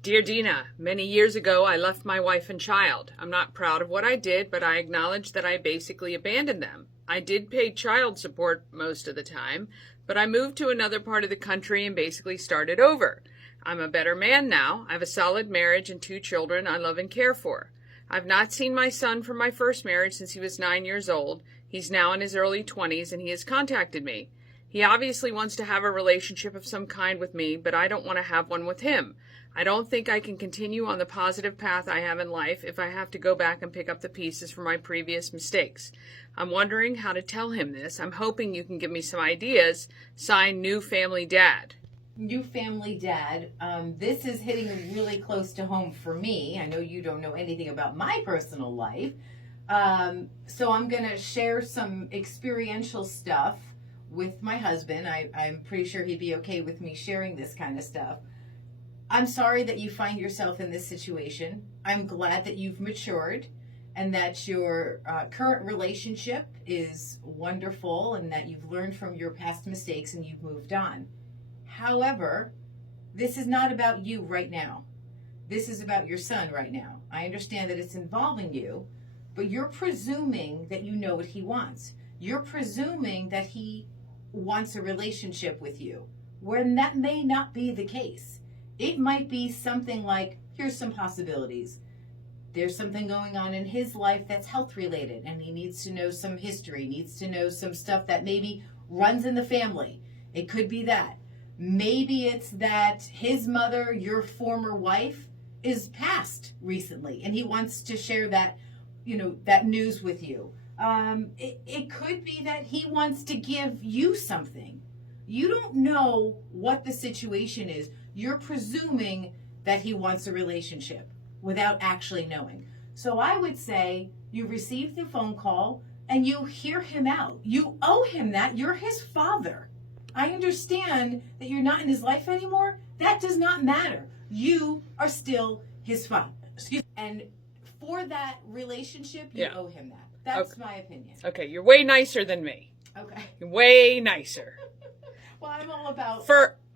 Dear Dina, many years ago I left my wife and child. I'm not proud of what I did, but I acknowledge that I basically abandoned them. I did pay child support most of the time, but I moved to another part of the country and basically started over. I'm a better man now. I have a solid marriage and 2 children I love and care for. I've not seen my son from my first marriage since he was 9 years old. He's now in his early 20s and he has contacted me. He obviously wants to have a relationship of some kind with me, but I don't want to have one with him. I don't think I can continue on the positive path I have in life if I have to go back and pick up the pieces from my previous mistakes. I'm wondering how to tell him this. I'm hoping you can give me some ideas. Signed, New Family Dad. New Family Dad. This is hitting really close to home for me. I know you don't know anything about my personal life. So I'm going to share some experiential stuff with my husband. I'm pretty sure he'd be okay with me sharing this kind of stuff. I'm sorry that you find yourself in this situation. I'm glad that you've matured and that your current relationship is wonderful and that you've learned from your past mistakes and you've moved on. However, this is not about you right now. This is about your son right now. I understand that it's involving you, but you're presuming that you know what he wants. You're presuming that he wants a relationship with you, when that may not be the case. It might be something like, here's some possibilities. There's something going on in his life that's health related, and he needs to know some history, needs to know some stuff that maybe runs in the family. It could be that. Maybe it's that his mother, your former wife, is passed recently, and he wants to share that, that news with you. It could be that he wants to give you something. You don't know what the situation is. You're presuming that he wants a relationship without actually knowing. So I would say you receive the phone call and you hear him out. You owe him that. You're his father. I understand that you're not in his life anymore. That does not matter. You are still his father. And for that relationship, you owe him that. That's my opinion. Okay, you're way nicer than me. Okay. You're way nicer. Well, I'm all about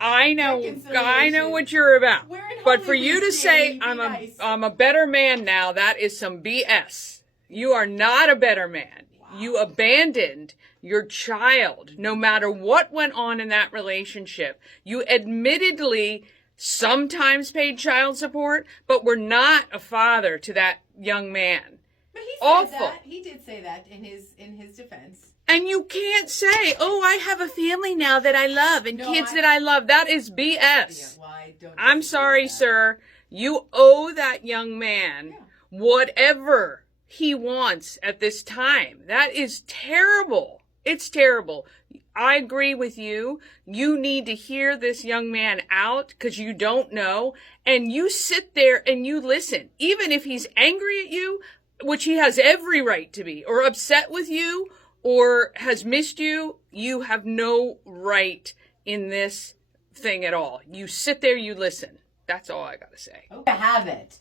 I know what you're about. But for you to say nice. I'm a better man now, that is some BS. You are not a better man. Wow. You abandoned your child, no matter what went on in that relationship. You admittedly sometimes paid child support, but were not a father to that young man. But he said that. He did say that in his defense. And you can't say, "Oh, I have a family now that I love and kids that I love." That is BS. Yeah, well, I'm sorry, sir. You owe that young man whatever he wants at this time. That is terrible. It's terrible. I agree with you. You need to hear this young man out because you don't know. And you sit there and you listen. Even if he's angry at you, which he has every right to be, or upset with you, or has missed you, you have no right in this thing at all. You sit there, you listen. That's all I got to say. I have it.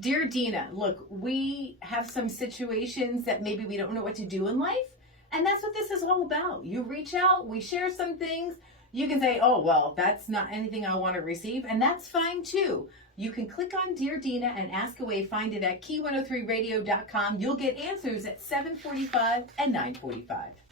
Dear Dina, look, we have some situations that maybe we don't know what to do in life. And that's what this is all about. You reach out, we share some things. You can say, oh, well, that's not anything I want to receive. And that's fine too. You can click on Dear Dina and ask away. Find it at key103radio.com. You'll get answers at 7:45 and 9:45.